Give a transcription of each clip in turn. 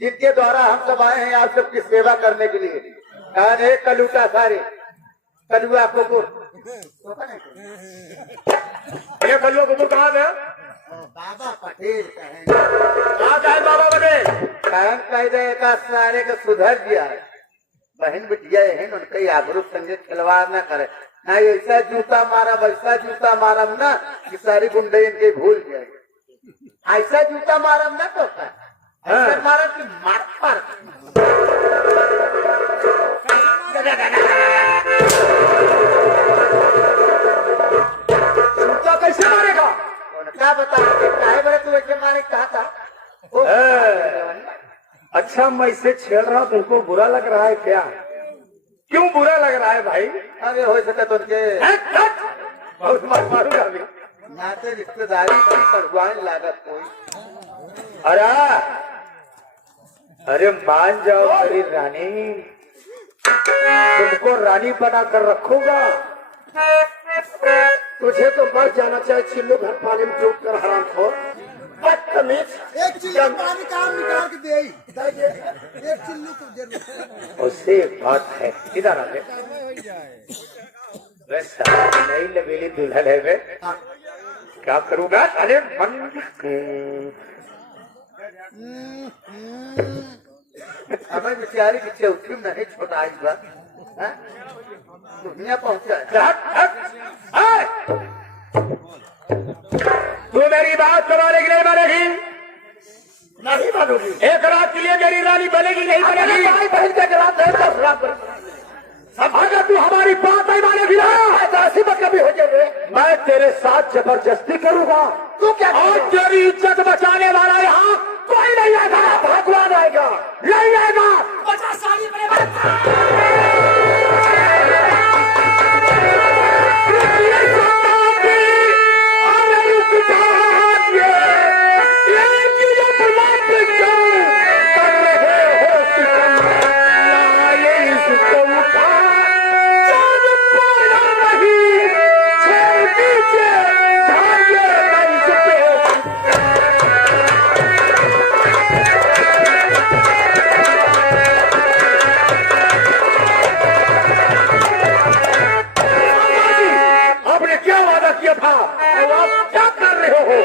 जिनके द्वारा हम सब आए हैं आप सबकी सेवा करने के लिए। अरे कलूटा सारे कलुआ कुकुर, ये कलुआ कुकुर कहाँ है? बाबा पटेल कहाँ है बाबा पटेल? कहन कह दे का सारे का सुधर दिया है। बहन बिटिया है उनके आबरू संगे खिलवाड़ न करे, ना ऐसा जूता मारा वैसा जूता मारम ना कि सारी गुंडे इनके भूल जाए। ऐसा जूता मारम ना तो ऐसा मारा कि मार मार जूता कैसे मारेगा? क्या बता बड़े तू ऐसे मारे कहा था? अच्छा मैं इसे छेड़ रहा हूँ, तुमको बुरा लग रहा है क्या? क्यों बुरा लग रहा है भाई? अरे हो सके तो उनके बहुत मारूंगा अभी। नाते रिश्तेदारी पर लागत कोई। अरे मान जाओ मेरी रानी, तुमको रानी बना कर रखूंगा। तुझे तो मर जाना चाहे चिल्लू घर पानी में डूब कर हराम खो। बदतमीज, एक चिल्लू पानी काम निकाल के दे, एक चिल्लू को जरूर। उससे बात है, इधर आ गए। नई लबेली दुल्हन है वे, क्या करूंगा? अरे हमें बेचारी की चौथी नहीं छोटा इस बार दुनिया पहुंचा। तू मेरी बात मानेगी नहीं मानेगी? नहीं मानूंगी। एक रात के लिए मेरी रानी बनेगी नहीं बनेगी? भाई बहन के रात है 10 रात अगर तू हमारी बात नहीं मानेगी ना, ऐसी बात कभी हो जाए मैं तेरे साथ जबरदस्ती करूंगा। तू क्या और तेरी इज्जत बचाने वाला यहाँ कोई नहीं आएगा। 50 साड़ी बड़े बात आपने क्या वादा किया था और आप क्या कर रहे हो?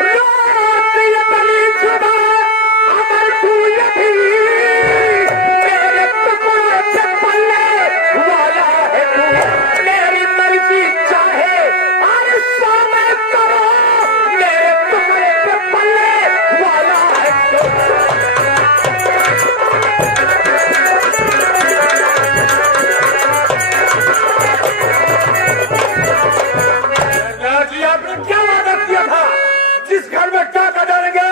रात ये बली जुबा अमर तू यही मेरे टुकड़े पे पलने वाला है तू। मेरी मर्जी चाहे हर समय करो, मेरे टुकड़े पे पलने वाला है तू। जी आपने क्या वादा किया था? जिस घर में टाका डालेंगे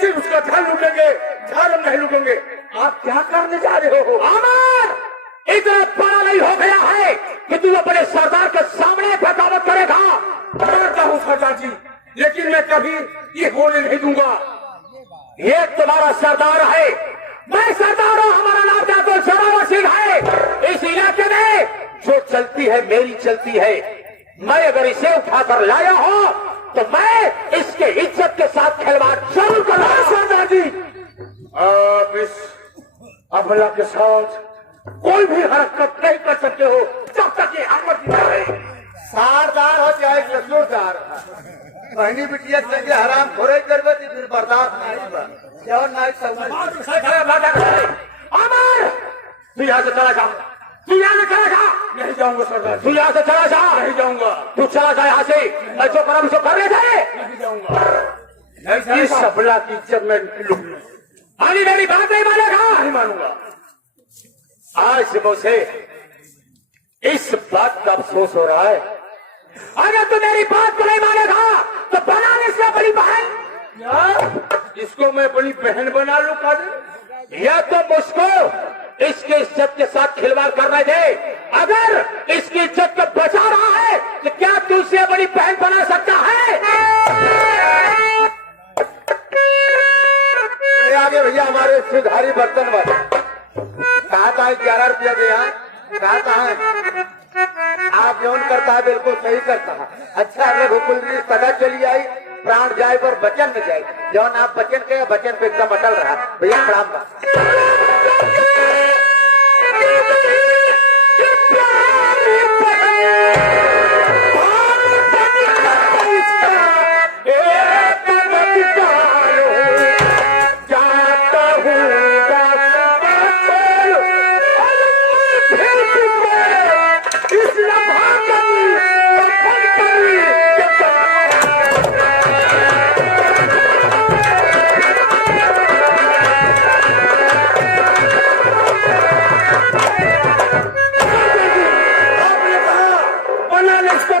सिर्फ उसका धन लूटेंगे, धर्म नहीं लूटेंगे। आप क्या करने जा रहे हो? अमर इतना बड़ा नहीं हो गया है कि तू अपने सरदार के सामने बगावत करेगा। करता हूँ सरदार जी, लेकिन मैं कभी ये होने नहीं दूंगा। ये तुम्हारा सरदार है, मैं सरदार हूँ। हमारा नाम जातो जोरावर सिंह है। इस इलाके में जो चलती है मेरी चलती है। मैं अगर इसे उठाकर लाया हो तो मैं इसके इज्जत के साथ खिलवाड़ जरूर करूंगा। सरदार जी, आप इस अबला के साथ कोई भी हरकत नहीं कर सकते हो जब तक ये अनुमति न है। सरदार हो चाहे ससुरदार, बहनी बिटिया संगे हराम थोड़े करबे तो फिर बर्दाश्त नहीं बा। जवन नहीं समझ अमर तू यहाँ से चला जा, तू यहाँ से चला जा। नहीं जाऊंगा सरदार, तू यहाँ से चला जा। नहीं जाऊंगा, तू चला जा यहाँ से। मैं जो करम सो कर ले जाए। नहीं जाऊंगा। इस सबला की इज्जत में अली मेरी बात नहीं मानेगा। नहीं मानूंगा। आज मुझे इस बात का अफसोस हो रहा है। अगर तू मेरी बात को नहीं मानेगा तो बना ले इसका बड़ी बहन। इसको मैं बड़ी बहन बना लूं कादिर? या तो मुझको इसके इज्जत के साथ खिलवाड़ करने दे। अगर इसकी इज्जत को बचा रहा है तो क्या तू उसे बड़ी बहन बना सकता है? आगे भैया हमारे सुधारी बर्तन वाले कहा था 11 रुपया दिया, कहा था आप जौन करता है बिल्कुल सही करता है। अच्छा अगर हुकुल सदा चली आई, प्राण जाए पर वचन न जाए। जौन आप वचन के वचन पे एकदम अटल रहा। भैया प्रणाम बा।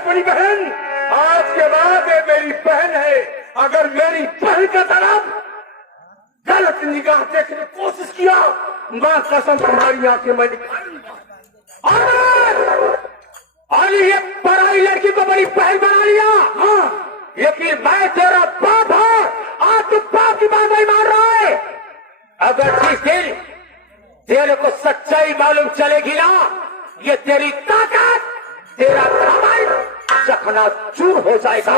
बड़ी बहन, आज के बाद ये मेरी बहन है। अगर मेरी बहन की तरफ गलत निगाह देखने की कोशिश किया, मां कसम तुम्हारी आंखें मैं निकालूंगा। और ये पराई लड़की को बड़ी बहन बना लिया। हाँ, लेकिन मैं तेरा बाप हूं। आज तू बाप की बात नहीं मान रहा है। अगर जिस दिन तेरे को सच्चाई मालूम चलेगी ना, ये तेरी ताकत, तेरा घमंड चकना चूर हो जाएगा।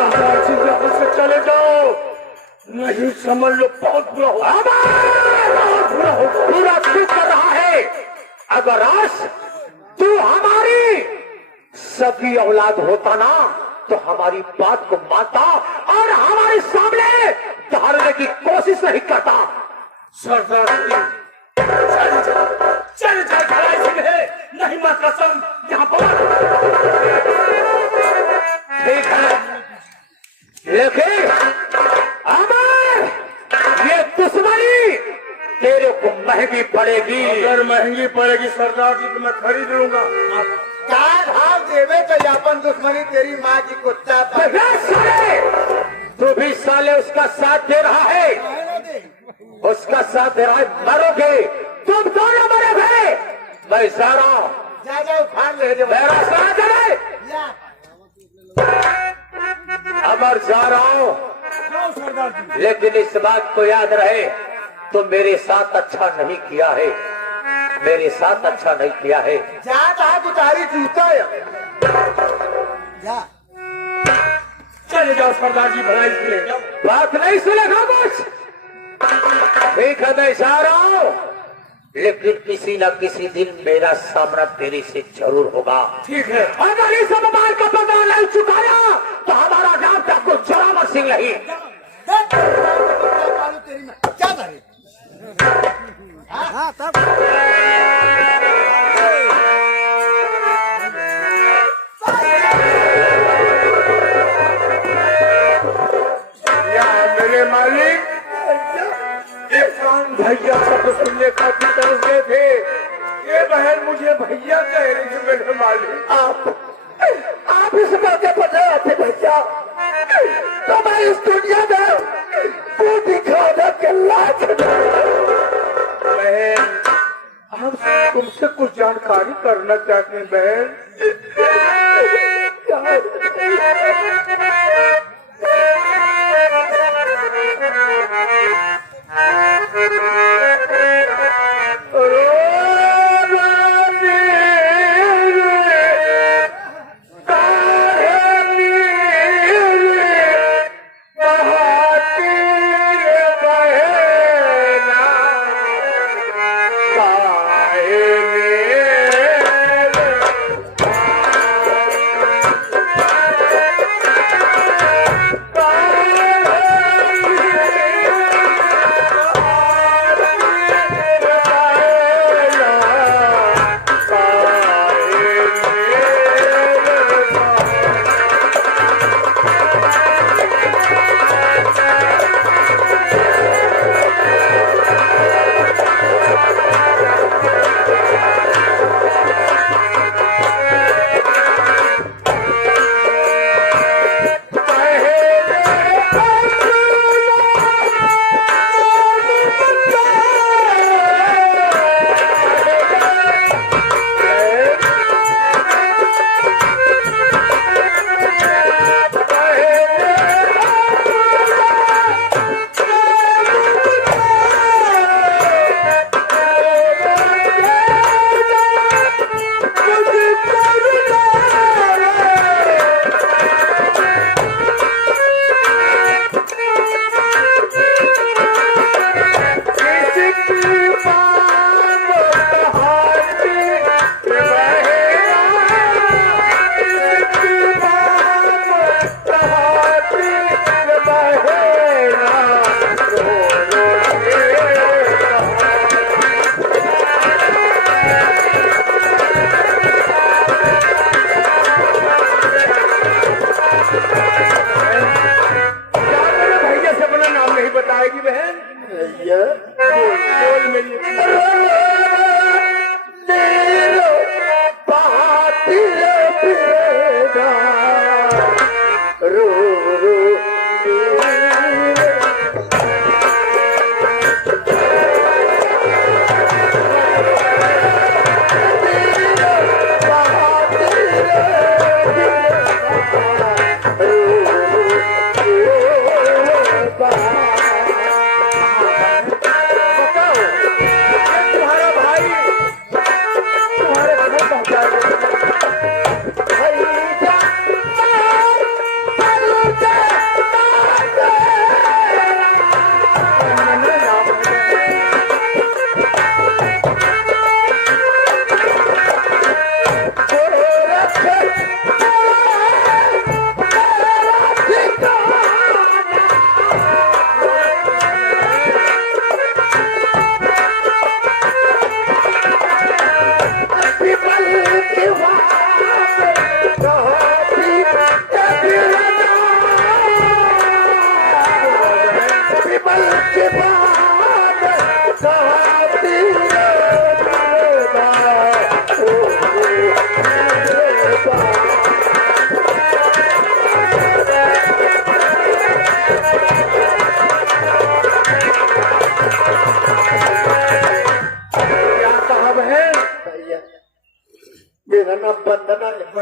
से चले जाओ, नहीं समझ लो बहुत बुरा हो। बहुत बुरा हो, पूरा तू कर रहा है। अगर आज तू हमारी सभी औलाद होता ना तो हमारी बात को मानता और हमारे सामने धारने की कोशिश नहीं करता। सरदार चल जाए खराई सिंह है, नहीं मत कसम यहाँ पर। ठीक है, लेकिन अमर ये दुश्मनी तेरे को महंगी पड़ेगी। अगर महंगी पड़ेगी सरदार जी तो मैं खरीद लूंगा। का भाव देवे तो अपन दुश्मनी तेरी माँ की कुत्ता पर। साले तू भी साले उसका साथ दे रहा है। उसका साथ राय मरोगे, तुम दोनों मरोगे। मैं जा रहा हूँ, जा जाओ फाड़ ले जो मेरा साथ चले। या अमर जा रहा हूँ, जाओ सरदार जी। लेकिन इस बात को याद रहे, तुम मेरे साथ अच्छा नहीं किया है, मेरे साथ अच्छा नहीं किया है। जा कहा तू तारी जूता है जा चले जाओ सरदार जी, भलाई के लिए बात नहीं सुनेगा कुछ। ठीक है मैं जा रहा हूँ, लेकिन किसी न किसी दिन मेरा सामना तेरे से जरूर होगा। ठीक है, अगर इस बार का पता नहीं चुकाया तो हमारा नाम तक को जरावर सिंह नहीं। कालू तेरी में क्या करे। हाँ तब या मेरे मालिक भैया सब सुनने का तरस गए थे। ये बहन मुझे भैया कह रही थी। मेरे मालिक आप इस मौके पर नहीं आते भैया तो मैं इस दुनिया में वो दिखाने के लायक बहन, हम तुमसे कुछ जानकारी करना चाहते हैं बहन।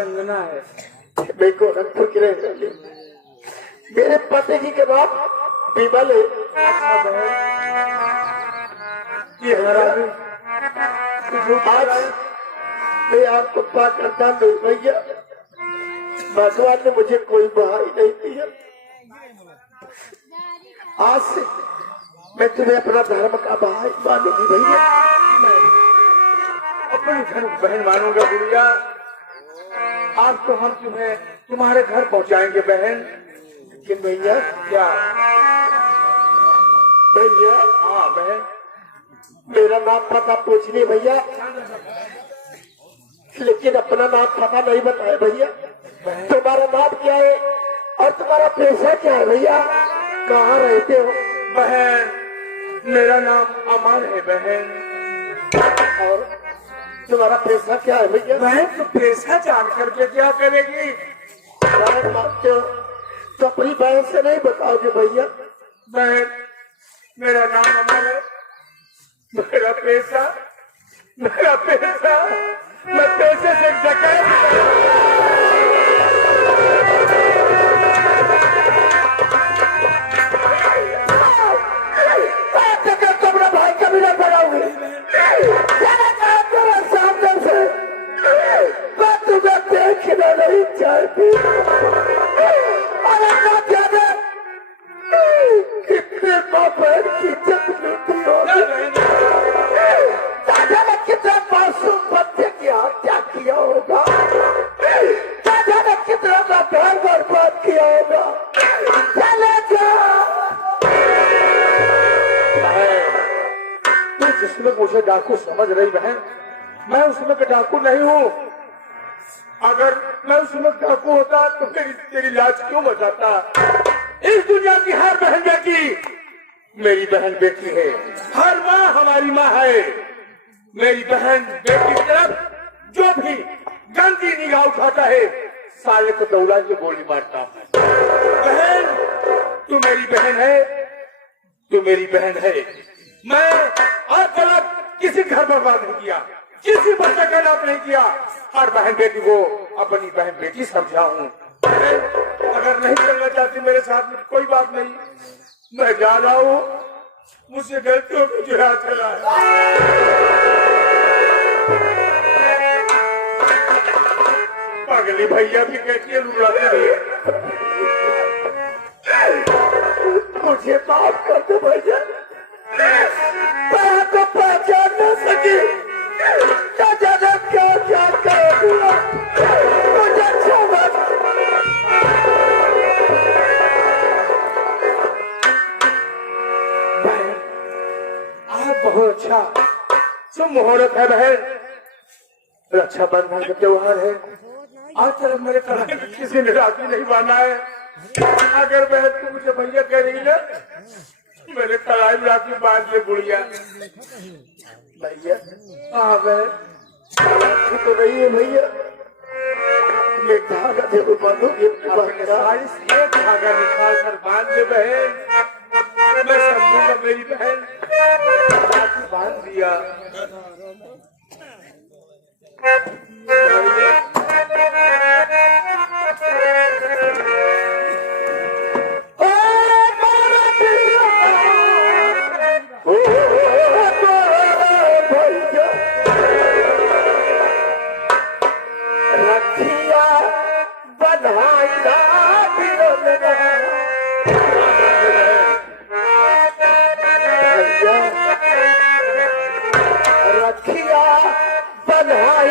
वंदना है। मैं गोरखपुर की रहने वाली हूँ। मेरे पति जी के नाम विमल है। अच्छा बहन, ये हमारा भी आज मैं आपको पा करता नहीं भैया, भगवान ने मुझे कोई बहाई नहीं दिया। आज से मैं तुम्हें अपना धर्म का बहाई मानूंगी भैया। अपनी धर्म बहन मानूंगा गुड़िया। आज तो हम तुम्हें तुम्हारे घर पहुंचाएंगे बहन। लेकिन भैया, क्या? भैया हाँ बहन, मेरा नाम पता पूछ ली भैया, लेकिन अपना नाम पता नहीं बताया भैया। तुम्हारा नाम क्या है और तुम्हारा पेशा क्या है भैया? कहाँ रहते हो? बहन मेरा नाम अमर है बहन। और तुम्हारा पेशा क्या है भैया? बहन तो पैसा जान करके क्या करेगी? बहन मानते हो तो अपनी बहन से नहीं बताओगे भैया? बहन मेरा नाम अमर है, मेरा पैसा मैं पैसे से डकैत। तुम्हारा भाई कभी ना पढ़ाओगे सामने से। मैं तुम्हें देखना नहीं चाहती। अरे ना जाने कितने माँ बहन की इज्जत लूटी होगी। दादा ने कितने मासूम बच्चे की हत्या किया होगा। दादा ने कितना का घर बर्बाद किया होगा। चले जाओ। तू जिसमें मुझे डाकू समझ रही बहन, मैं उसमें का डाकू नहीं हूँ। अगर मैं उसमें डाकू होता तो तेरी लाज क्यों बचाता? इस दुनिया की हर बहन बेटी मेरी बहन बेटी है, हर माँ हमारी माँ है। मेरी बहन बेटी की तरफ जो भी गंदी निगाह उठाता है, साले को दौड़ा के गोली मारता है। बहन तू मेरी बहन है, तू मेरी बहन है। मैं आज तक किसी घर बर्बाद नहीं किया, किसी बच्चे का नाम नहीं किया। हर बहन बेटी को अपनी बहन बेटी समझा हूँ। अगर नहीं चलना चाहती मेरे साथ में कोई बात नहीं, मैं जा रहा हूँ। मुझसे गलती हो गई, जो हाथ चला है। पागली भैया भी कहती है लुड़ाती है। मुझे माफ कर दो भैया, मैं तो पहचान न सकी। क्या जाने क्या क्या कर दिया मुझे। क्षमा बहन आज बहुत अच्छा शुभ मुहूर्त है बहन। रक्षाबंधन का त्योहार है। आज तक मेरे कलाई में किसी ने राखी नहीं बांधा है। अगर बहन तू मुझे भैया कह रही ना, मेरे कलाई में राखी बांध ले गुड़िया। भैया, हाँ बहन, तो नहीं है भैया। मैं धागा जरूर बांधूंगी अपनी बहन का। साड़ी से एक धागा निकाल कर बांध दे बहन, मैं समझूंगा मेरी बहन राखी बांध दिया। रखिया बधाई रखिया बधाई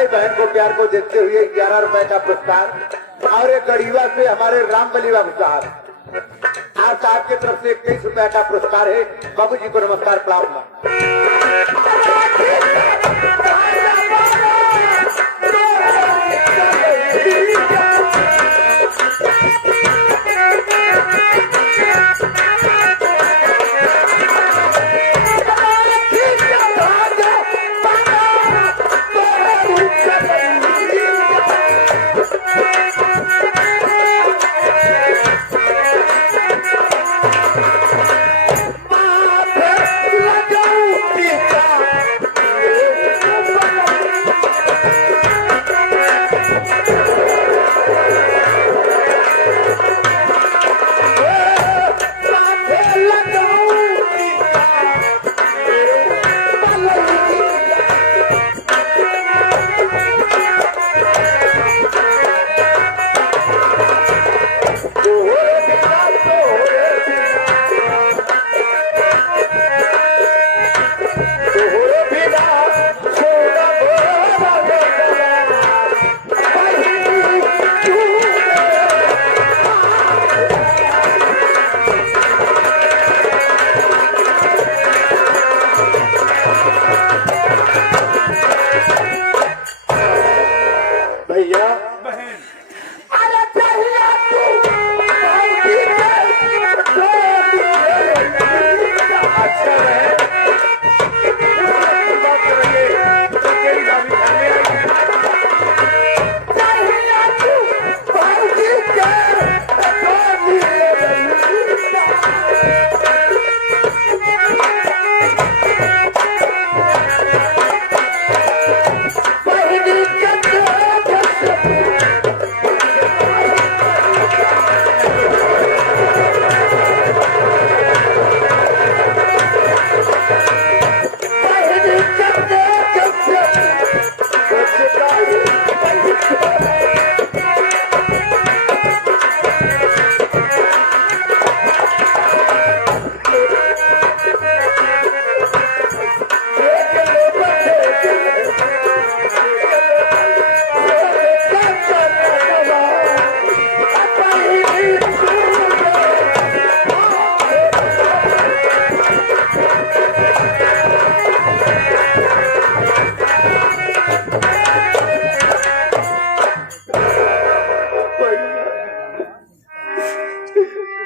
भाई बहन को प्यार को देखते हुए 11 रुपए का पुरस्कार और एक गरीबा से हमारे राम बली बाबू साहब आज साहब की तरफ से 21 रुपए का पुरस्कार है। बाबू जी को नमस्कार प्रणाम।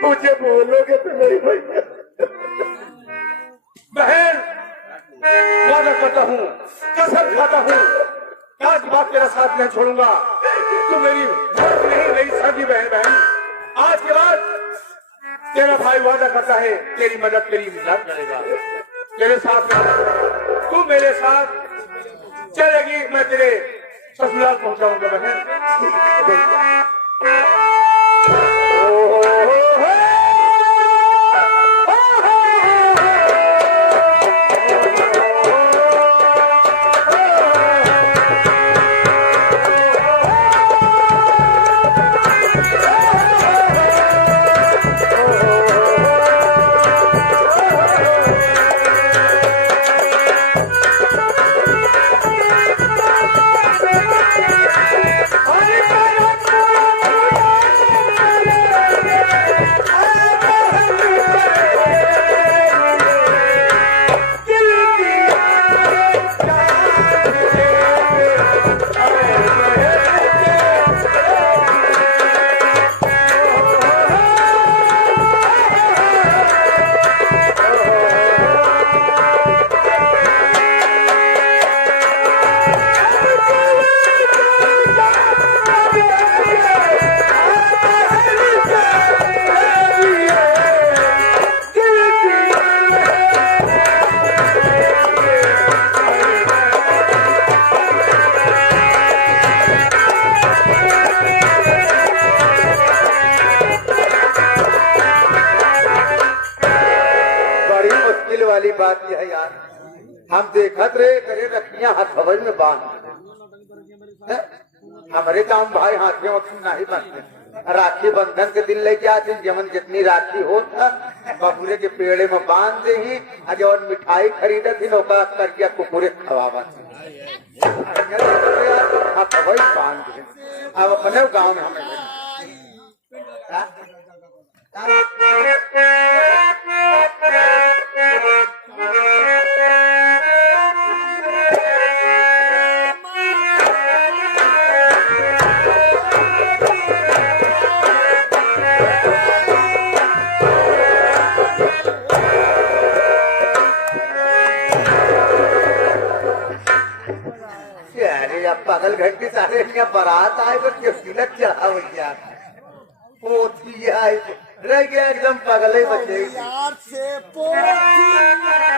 मुझे बोलोगे तो नहीं भैया। बहन वादा करता हूँ, कसम खाता हूँ, आज बात तेरा साथ नहीं छोड़ूंगा। तू मेरी धर्म नहीं, मेरी सगी बहन बहन। आज के बाद तेरा भाई वादा करता है तेरी मदद, तेरी मदद करेगा, तेरे साथ रहेगा। तू मेरे साथ चलेगी, मैं तेरे ससुराल पहुंचाऊंगा बहन। वाली बात यह है यार, हम देखत रहे करे रखियां हथवल में बांध, हमारे काम भाई हाथियों नहीं बनते। राखी बंधन के दिन लेके आते, जमन जितनी राखी होता बबूरे के पेड़े में बांध दे ही, और मिठाई खरीदत ही नौका करके कुकुरे खवावत। वही बांध दे अब अपने गांव में हमें हाँ? अरे अब पागल घंटी सारे यहाँ बारात आए पर क्यों तिलक चढ़ा भैया पोथी आए रह गया एकदम पागल ही बचे यार से पोथी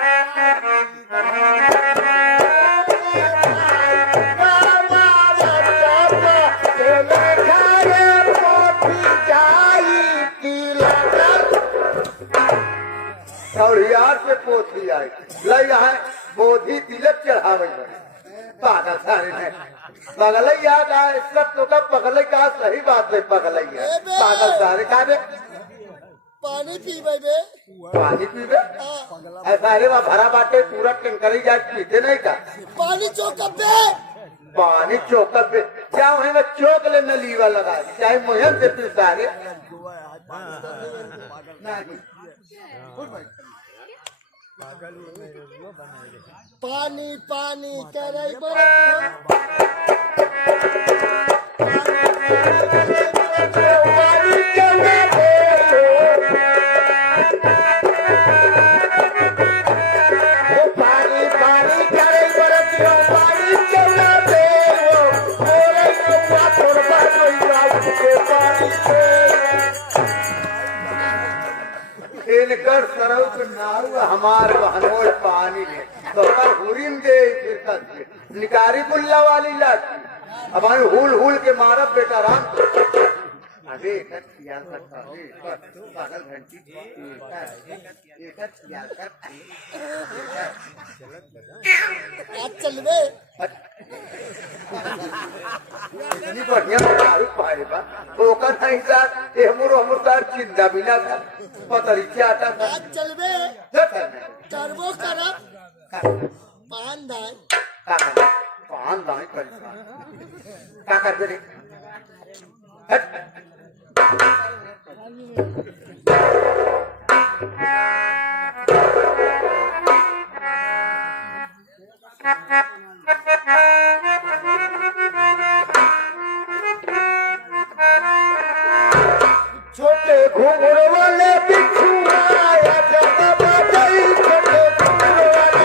और यार से पोथी आई ला यहाँ बोधी तिलक चढ़ावे पागल सारे ने पगल याद आए सब तो का पगल का सही बात है पगल पागल सारे का रे पानी पी बे पानी पीबे ऐसा अरे वहाँ भरा बाटे पूरा टंकरी जाए पीते नहीं का पानी चौका पे पानी चौकप पे क्या वहीं में चौक ले न लीवा लगा चाहे मुहिम से तू सारे पानी पानी करे इनकर सरऊ नारू हमार बहनों पानी में तो हुरिन दे फिर कर निकारी बुल्ला वाली लाठी अब हुल हुल के मारा बेटा राम अरे यार करता पागल घंटी चल बे इतनी बढ़िया दारू पाए बा ओकर नहीं साथ हमरो तार चिंता बिना था पतरी चाटा था चल बे करबो करब पान दाई पान दाई कर क्या कर दे छोटे घूंघर वाले बिच्छू आया जब बजाई छोटे घूंघर वाला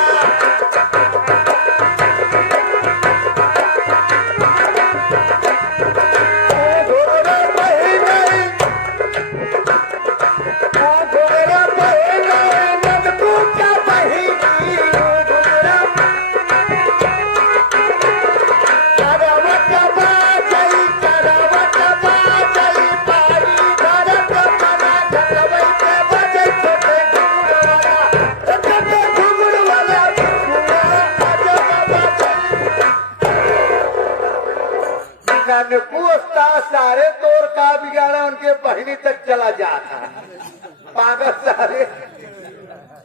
घोड़ा बही नहीं घोड़ा बही नहीं मन तू क्या बही घोड़ा करवट बाजई पारी घरत बना घटवई के बजई छोटे घुंगड़ वाला अजब कुस्ता सारे तोर का बिगाड़ा उनके बहनी तक चला जाता पागल सारे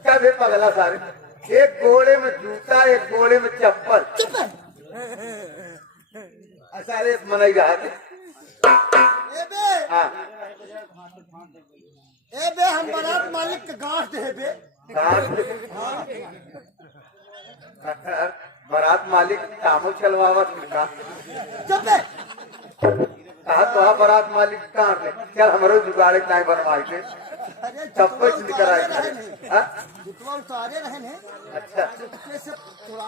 कभी पगला सारे एक घोड़े में जूता एक घोड़े में चप्पल सारे मनई रहा थे हाँ ए बे हम बारात मालिक के गांठ दे बे बारात मालिक कामो चलवावा का चुप बे कहा तो बारात मालिक कहाँ थे चल हमारे जुगाड़े टाइम बनवाए थे अरे सब कुछ निकल आए जुतवा उतारे रहे हैं अच्छा से थोड़ा